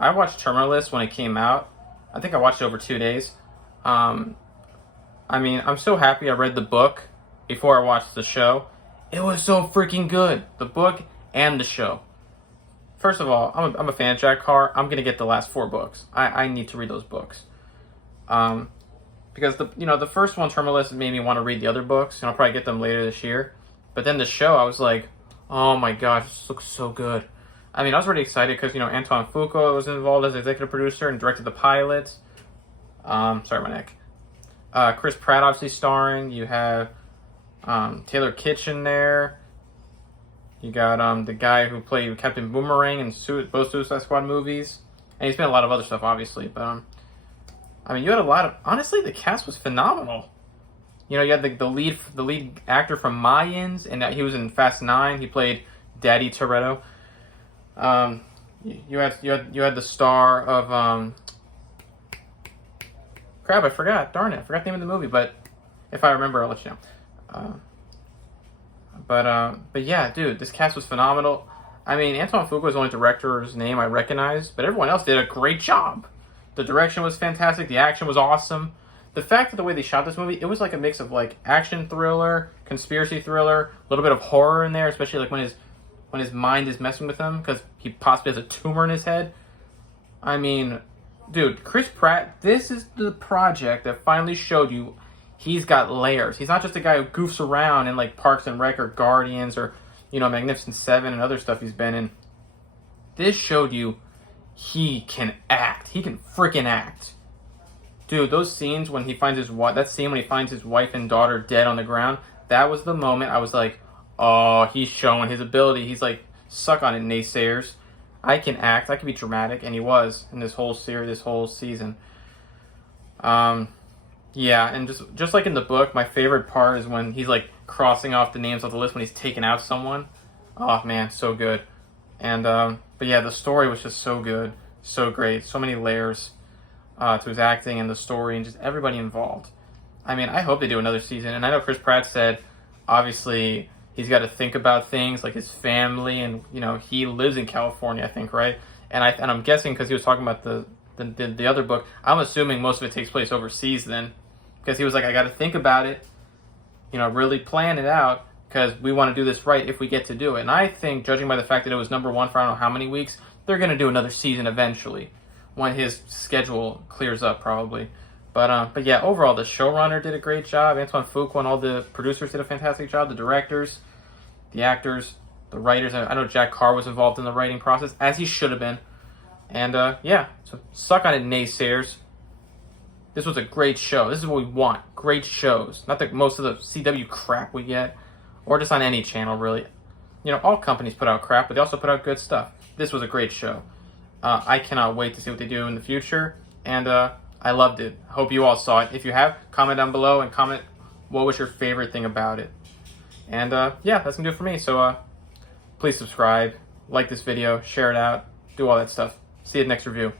I watched Terminalist when it came out. I think I watched it over 2 days. Um, I mean, I'm so happy I read the book before I watched the show. It was so freaking good. The book and the show. First of all, I'm a fan of Jack Carr. I'm gonna get the last 4 books. I need to read those books. Because the first one, Terminalist, made me want to read the other books, and I'll probably get them later this year. But then the show, I was like, oh my gosh, this looks so good. I mean, I was really excited because Antoine Fuqua was involved as executive producer and directed the pilot. Sorry, my neck. Chris Pratt obviously starring. You have Taylor Kitsch there. You got the guy who played Captain Boomerang in both Suicide Squad movies, and he's been in a lot of other stuff, obviously. But I mean, you had a lot of. Honestly, the cast was phenomenal. You had the lead actor from Mayans, and he was in Fast 9. He played Daddy Toretto. You had the star of crap, I forgot. Darn it, I forgot the name of the movie. But if I remember, I'll let you know. But yeah, dude, this cast was phenomenal. I mean, Antoine Fuqua was the only director's name I recognized, but everyone else did a great job. The direction was fantastic. The action was awesome. The fact that the way they shot this movie, it was like a mix of like action thriller, conspiracy thriller, a little bit of horror in there, especially like when his mind is messing with him because he possibly has a tumor in his head. I mean, dude, Chris Pratt, this is the project that finally showed you he's got layers. He's not just a guy who goofs around in like Parks and Rec or Guardians or Magnificent Seven and other stuff he's been in. This showed you he can act. He can freaking act. Dude, those scenes when he finds his wife and daughter dead on the ground, that was the moment I was like, oh, he's showing his ability. He's like, suck on it, naysayers. I can act. I can be dramatic, and he was in this whole series, this whole season. Yeah, and just like in the book, my favorite part is when he's like crossing off the names off the list when he's taking out someone. Oh man, so good. And but yeah, the story was just so good, so great, so many layers to his acting and the story and just everybody involved. I mean, I hope they do another season. And I know Chris Pratt said, obviously, he's got to think about things like his family, and he lives in California, I think, right? And I'm guessing because he was talking about the other book, I'm assuming most of it takes place overseas then, because he was like, I got to think about it, really plan it out, because we want to do this right if we get to do it. And I think, judging by the fact that it was #1 for I don't know how many weeks, they're going to do another season eventually when his schedule clears up, probably. But yeah, overall, the showrunner did a great job. Antoine Fuqua and all the producers did a fantastic job. The directors, the actors, the writers. I know Jack Carr was involved in the writing process, as he should have been. And yeah, so suck on it, naysayers. This was a great show. This is what we want. Great shows. Not that most of the CW crap we get, or just on any channel, really. All companies put out crap, but they also put out good stuff. This was a great show. I cannot wait to see what they do in the future. And I loved it. Hope you all saw it. If you have, comment down below and comment what was your favorite thing about it. And yeah, that's going to do it for me. So please subscribe, like this video, share it out, do all that stuff. See you at the next review.